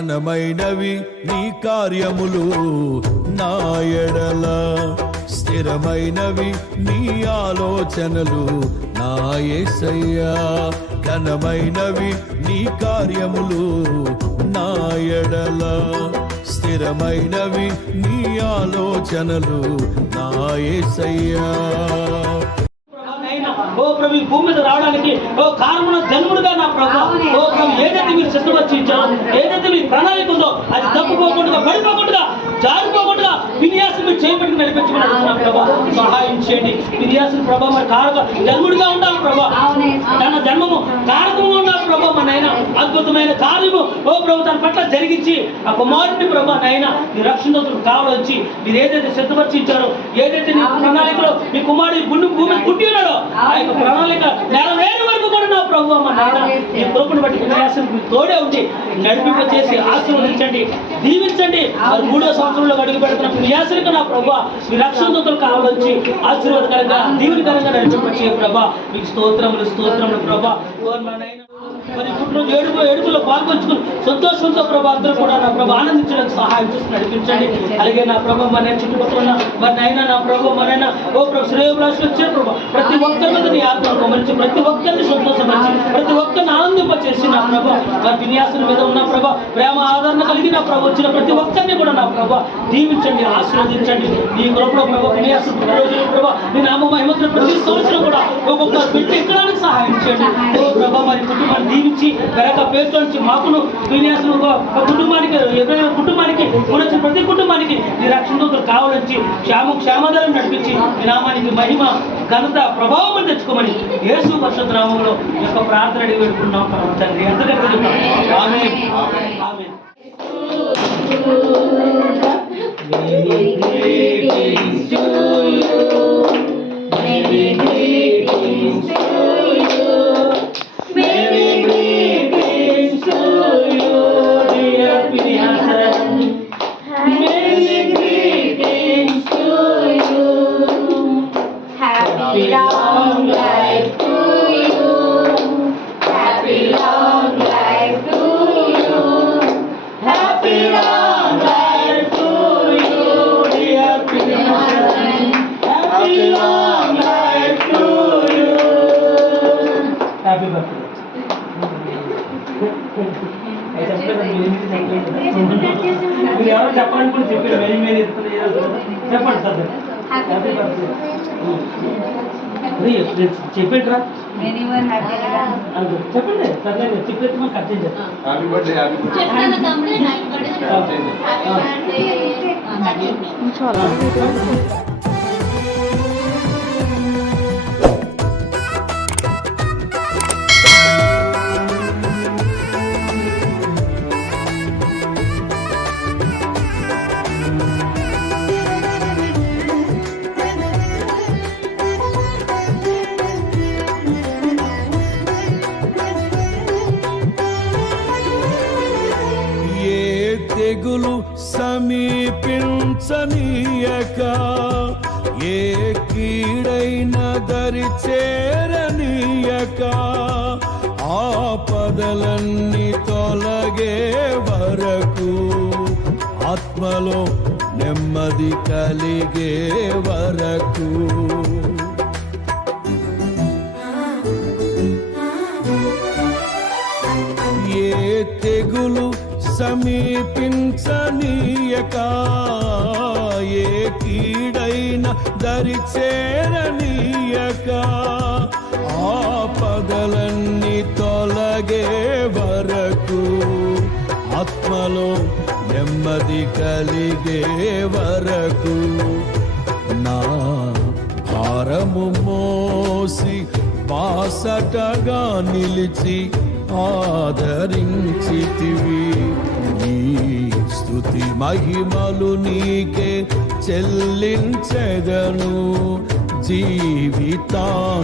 ఘనమైనవి నీ కార్యములు నా ఎడల, స్థిరమైనవి నీ ఆలోచనలు నా యేసయ్యా. ఘనమైనవి నీ కార్యములు నా ఎడల, స్థిరమైనవి నీ ఆలోచనలు నా యేసయ్యా. ఓ ప్రభు ఈ భూమి మీద రావడానికి ఓ కారణమున జన్ముడుగా నా ప్రభు, ఓ ప్రభు ఏదైతే మీరు సిద్ధపరిచి ఇచ్చారో, ఏదైతే మీ ప్రణాళిక ఉందో అది తప్పుకోకుండా, పడిపోకుండా, జారిపోకుండా విన్యాసం మీరు చేపట్టుకు నడిపించమని అడుగుతున్నాం ప్రభా. సహాయం చేయండి. విన్యాసం ప్రభా మరి కారక జన్ముడిగా ఉండాలి ప్రభా, తన జన్మము కారకంగా ఉండాలి ప్రభా. మన నాయన అద్భుతమైన కార్యము ఓ ప్రభు తన పట్ల జరిగించి ఆ కుమారుడిని ప్రభా నాయన మీ రక్షణతో కావడానికి మీరు ఏదైతే సిద్ధపరిచి ఇచ్చారో, ఏదైతే నీ ప్రణాళికలో మీ కుమారుడి భూమి పుట్టి ఉన్నాడో ఆ యొక్క ప్రణాళిక నెరవేరే వరకు కూడా నా ప్రభు మా నాయన ఈ కృపను బట్టి విన్యాసం తోడే ఉండి నడిపింప చేసి ఆశీర్వదించండి, దీవించండి. మరి 3వ సంవత్సరంలో అడుగు పెడుతున్న విన్యాసనికి నా ప్రభా మీ రక్షణతో కావాలని ఆశీర్వాదకరంగా దీవునికరంగా నడిపించే ప్రభా మీకు స్తోత్రములు ప్రభా. మరి పుట్టినరోజు ఏడుపులో పాల్గొంచుకుని సంతోషంతో ప్రభా అందరూ కూడా నా ప్రభా ఆనందించడానికి సహాయం చేసి నడిపించండి. అలాగే నా ప్రభా మన చుట్టుపక్కల ఉన్న మరి నైనా నా ప్రభా మనైనా ఓ ప్రభు శ్రేయోభిలాషులు వచ్చే ప్రభా ప్రతి ఒక్కరి మీద నీ ఆత్మను గమనించి ప్రతి ఒక్కరిని సంతోషపరిచి ప్రతి ఒక్కరిని ఆనందింపచేసి నా ప్రభా మరి విన్యాసం మీద ఉన్న ప్రభా ప్రేమ ఆదరణ కలిగి నా ప్రభు వచ్చిన ప్రతి ఒక్కరిని కూడా నా ప్రభా దీవించండి, ఆశీర్వదించండి. నీ కృపలో ప్రభా విన్యాసం రోజులు ప్రభా నీ నామ మహిమతో ప్రతి సంవత్సరం కూడా ఒక్కొక్క బిడ్డ ఎక్కడానికి సహాయం చేయండి. ఓ ప్రభా మరి కుటుంబాన్ని దీవించి వెనక పేరుతో నుంచి మాకును విన్యాసం కుటుంబానికి ఎవరైనా కుటుంబానికి వచ్చిన ప్రతి కుటుంబానికి నీ రక్షణతో కావాలని క్షేమాధారం నడిపించి ఈ నామానికి మహిమ ఘనత ప్రభావం తెచ్చుకోమని యేసు పరిశుద్ధ నామములో ఈ యొక్క ప్రార్థన అడిగి పెట్టుకున్నాం తండ్రి. అందరికీ ఆమేన్ ఆమేన్. Happy long life to you. Happy long life to you. Happy long life to you, dear Pinyasan. Happy long life to you. Happy birthday. మీరు ఎవరు చెప్పండి కూడా చెప్పారు మెనీ చెప్పండి సార్. హ్యాపీ బర్త్డే చెప్పేట్రా చెప్పండి సరే చెప్పేసి మనం కట్ చేద్దాం. తెగులు సమీపించనీయక, ఏ కీడైన దరి చేరనీయక, ఆపదలన్నీ తొలగే వరకు, ఆత్మలో నెమ్మది కలిగే వరకు, ఏ తెగులు సమీపించనీయక, ఏ కీడైన దరి చేరనీయక, ఆపదలన్నీ తొలగే వరకు, ఆత్మలో నెమ్మది కలిగే వరకు, నా భారము మోసి బాసటగా నిలిచి ఆదరించితివి. నీ స్తుతి మహిమలు నీకే చెల్లించెదను జీవితాంతము.